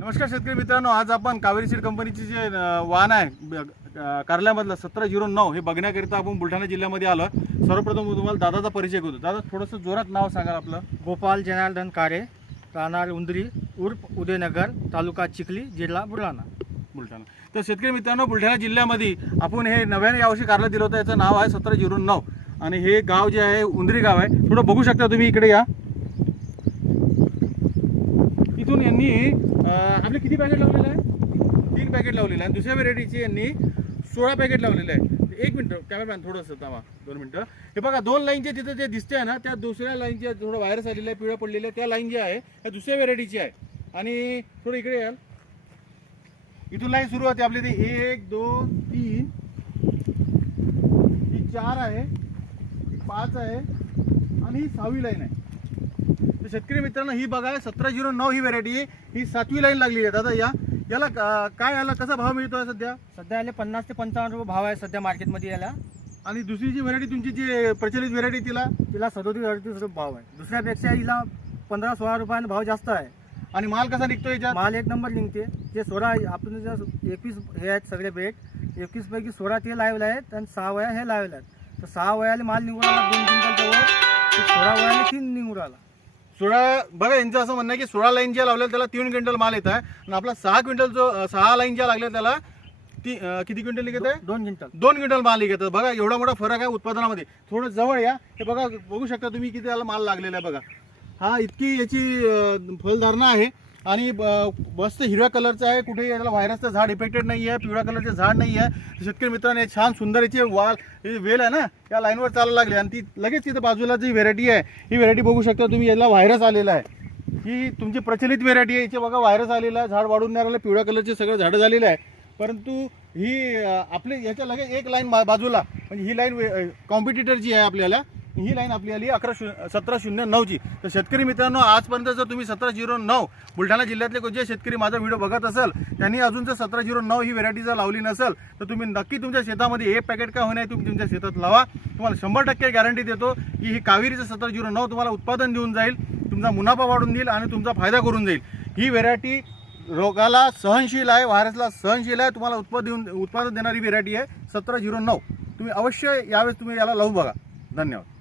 नमस्कार शेतकरी मित्रांनो, आज आपण कावेरी सीड कंपनीची जे वाहन आहे कार्यालयामधलं 1709 हे बघण्याकरिता आपण बुलढाणा जिल्ह्यामध्ये आलो. सर्वप्रथम तुम्हाला दादाचा परिचय करू. दादा थोडंसं जोरात नाव सांगा आपलं. गोपाल जनार्दन कारे, राहणार उंदरी, उर्फ उदयनगर, तालुका चिखली, जिल्हा बुलढाणा. तर शेतकरी मित्रांनो, बुलढाणा जिल्ह्यामध्ये आपण हे नव्याने यावर्षी कार्यालय दिलं होतं. याचं नाव आहे 1709 आणि हे गाव जे आहे उंदरी गाव आहे. थोडं बघू शकता तुम्ही, इकडे या. इथून यांनी आपले किती पॅकेट लावलेलं आहे? 3 पॅकेट लावलेलं आहे. दुसऱ्या व्हेरायटीचे यांनी 16 पॅकेट लावलेलं आहे. 1 मिनिट कॅमेरामॅन, थोडंसं थांबा, 2 मिनिटं. हे बघा, 2 लाईनचे तिथं जे दिसते आहे ना, त्या दुसऱ्या लाईनचे थोडं व्हायरस आलेलं आहे, पिवळं पडलेलं आहे. त्या लाईन जे आहे त्या दुसऱ्या व्हेरायटीची आहे. आणि थोडं इकडे याल. इथून लाईन सुरू होते आपली. ती 1 2 3 ही 4 आहे, 5 आहे आणि ही 6वी लाईन आहे. तर शेतकरी मित्रांनो, ही बघा 1709 ही व्हेरायटी आहे. ही 7वी लाईन लागलेली आहे. दादा याला काय याला कसा भाव मिळतोय सध्या? सध्या याला 50 ते 55 रुपये भाव आहे सध्या मार्केटमध्ये याला. आणि दुसरी जी व्हेरायटी तुमची जी प्रचलित व्हेरायटी तिला 37-38 रुपये भाव आहे. दुसऱ्यापेक्षा हिला 15-16 रुपयाने भाव जास्त आहे. आणि माल कसा निघतो याच्यात? माल एक नंबर निघते. जे 16 आपण जे 21 हे आहेत सगळे बेट, 21 पैकी 16 ते लावले आहेत आणि 6 वया हे लावले आहेत. तर 6 वयाला माल निघून आला 2 क्विंटलच्या वर, 16 वयाला 3 निघून आला. 16 बघा, यांचं असं म्हणणं आहे की 16 लाईन ज्या लावल्या त्याला 3 क्विंटल माल येत आहे आणि आपला 6 क्विंटल जो 6 लाईन ज्या लागल्या त्याला किती क्विंटल निघत आहे? 2 क्विंटल. 2 क्विंटल माल निघत आहे. बघा, एवढा मोठा फरक आहे उत्पादनामध्ये. थोडं जवळ या. हे बघा, बघू शकता तुम्ही किती त्याला माल लागलेला आहे. बघा, हा इतकी याची फलधारणा आहे आणि मस्त हिरव्या कलरचा आहे. कुठेही याला व्हायरसचं झाड इफेक्टेड नाही आहे, पिवळ्या कलरचे झाड नाही आहे. शेतकरी मित्रांनो, छान सुंदर याची वेल आहे ना, या लाईनवर चालायला लागली आणि ती लगेच तिथं बाजूला जी व्हेरायटी आहे ही व्हेरायटी बघू शकता तुम्ही. याला व्हायरस आलेला आहे. ही तुमची प्रचलित व्हेरायटी आहे. याचे बघा व्हायरस आलेला आहे, झाड वाढून नाही राहिलं, पिवळ्या कलरचे सगळं झाडं झालेलं आहे. परंतु ही आपली याच्या लगेच एक लाईन बाजूला, म्हणजे ही लाईन कॉम्पिटिटरची आहे आपल्याला. ही लाईन आपली आली 1709ची. तर शेतकरी मित्रांनो, आजपर्यंत जर तुम्ही 1709 बुलढाणा जिल्ह्यातले कोणते शेतकरी माझा व्हिडिओ बघत असाल, त्यांनी अजून जर 1709 ही व्हेरायटी जर लावली नसेल तर तुम्ही नक्की तुमच्या शेतामध्ये एक पॅकेट का होणार तुम्ही तुमच्या शेतात लावा. तुम्हाला 100% गॅरंटी देतो की ही कावेरीचं 1709 तुम्हाला उत्पादन देऊन जाईल, तुमचा मुनाफा वाढून देईल आणि तुमचा फायदा करून जाईल. ही व्हेरायटी रोगाला सहनशील आहे, व्हायरसला सहनशील आहे. तुम्हाला उत्पादन देणारी व्हेरायटी आहे 1709. तुम्ही अवश्य यावेळेस तुम्ही याला लावून बघा. धन्यवाद.